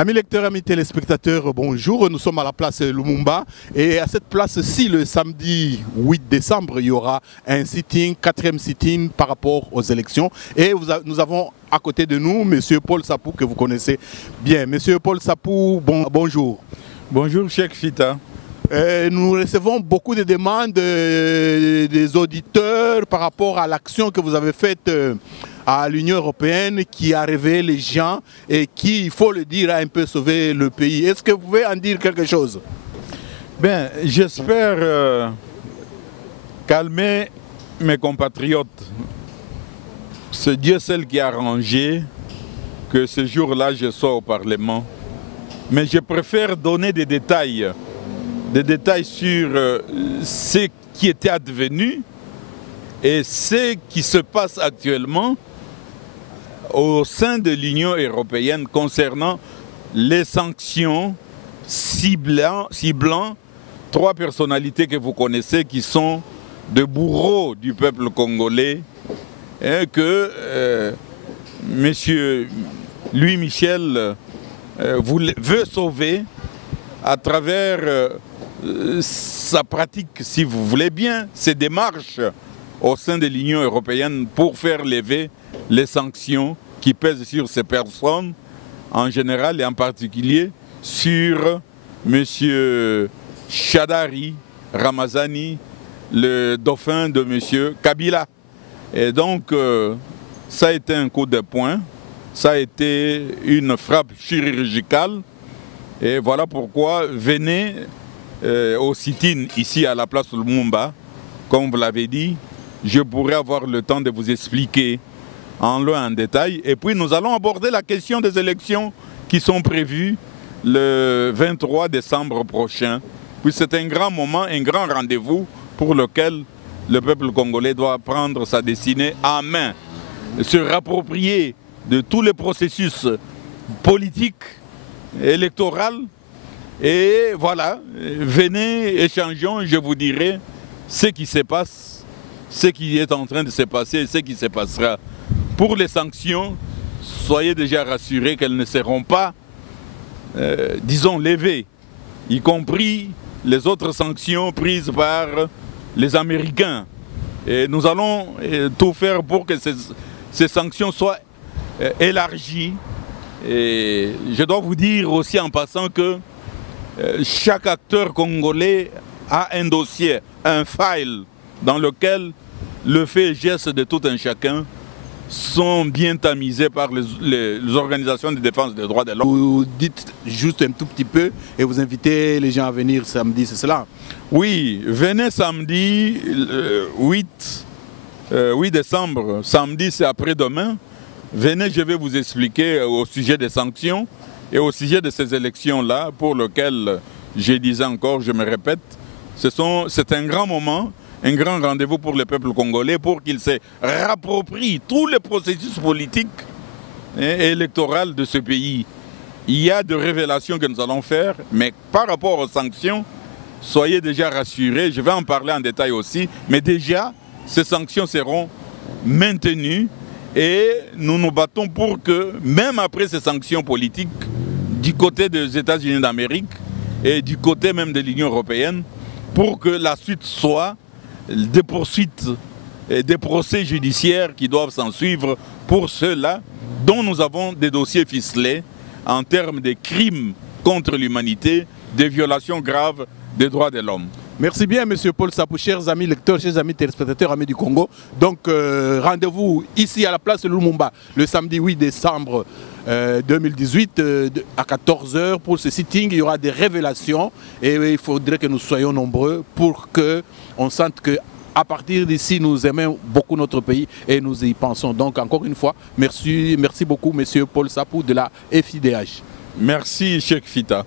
Amis lecteurs, amis téléspectateurs, bonjour. Nous sommes à la place Lumumba et à cette place-ci, le samedi 8 décembre, il y aura un sitting, 4e sitting par rapport aux élections. Et nous avons à côté de nous M. Paul Sapou, que vous connaissez bien. M. Paul Sapou, bonjour. Bonjour, Cheikh Fita. Nous recevons beaucoup de demandes des auditeurs par rapport à l'action que vous avez faite à l'Union européenne qui a réveillé les gens et qui, il faut le dire, a un peu sauvé le pays. Est-ce que vous pouvez en dire quelque chose? Bien, j'espère calmer mes compatriotes. C'est Dieu seul qui a arrangé que ce jour-là, je sois au Parlement. Mais je préfère donner des détails sur ce qui était advenu et ce qui se passe actuellement au sein de l'Union européenne concernant les sanctions ciblant 3 personnalités que vous connaissez qui sont de bourreaux du peuple congolais et que M. Louis Michel veut sauver à travers sa pratique, si vous voulez bien, ses démarches au sein de l'Union européenne pour faire lever les sanctions qui pèsent sur ces personnes, en général et en particulier sur M. Shadari Ramazani, le dauphin de M. Kabila. Et donc, ça a été un coup de poing, ça a été une frappe chirurgicale. Et voilà pourquoi venez au sit-in ici à la place Lumumba, comme vous l'avez dit. Je pourrais avoir le temps de vous expliquer en détail. Et puis nous allons aborder la question des élections qui sont prévues le 23 décembre prochain. Puis c'est un grand moment, un grand rendez-vous pour lequel le peuple congolais doit prendre sa destinée en main, se rapproprier de tous les processus politiques, électoral. Et voilà, venez, échangeons, je vous dirai ce qui se passe, ce qui est en train de se passer et ce qui se passera. Pour les sanctions, soyez déjà rassurés qu'elles ne seront pas, disons, levées, y compris les autres sanctions prises par les Américains. Et nous allons tout faire pour que ces sanctions soient élargies. Et je dois vous dire aussi en passant que chaque acteur congolais a un dossier, un file dans lequel le fait et geste de tout un chacun sont bien tamisés par les organisations de défense des droits de l'homme. Vous dites juste un tout petit peu et vous invitez les gens à venir samedi, c'est cela? Oui, venez samedi 8 décembre. Samedi, c'est après-demain. Venez, je vais vous expliquer au sujet des sanctions et au sujet de ces élections-là, pour lesquelles, je disais encore, je me répète, c'est un grand moment, un grand rendez-vous pour le peuple congolais, pour qu'il se rapproprie tous les processus politiques et électoraux de ce pays. Il y a des révélations que nous allons faire, mais par rapport aux sanctions, soyez déjà rassurés, je vais en parler en détail aussi, mais déjà, ces sanctions seront maintenues. Et nous nous battons pour que, même après ces sanctions politiques, du côté des États-Unis d'Amérique et du côté même de l'Union européenne, pour que la suite soit des poursuites et des procès judiciaires qui doivent s'en suivre pour ceux-là dont nous avons des dossiers ficelés en termes de crimes contre l'humanité, des violations graves des droits de l'homme. Merci bien, M. Paul Sapou, chers amis lecteurs, chers amis téléspectateurs, amis du Congo. Donc, rendez-vous ici à la place Lumumba le samedi 8 décembre 2018 à 14 h pour ce sitting. Il y aura des révélations et il faudrait que nous soyons nombreux pour qu'on sente qu'à partir d'ici, nous aimons beaucoup notre pays et nous y pensons. Donc, encore une fois, merci beaucoup, M. Paul Sapou de la FIDH. Merci, Cheikh Fita.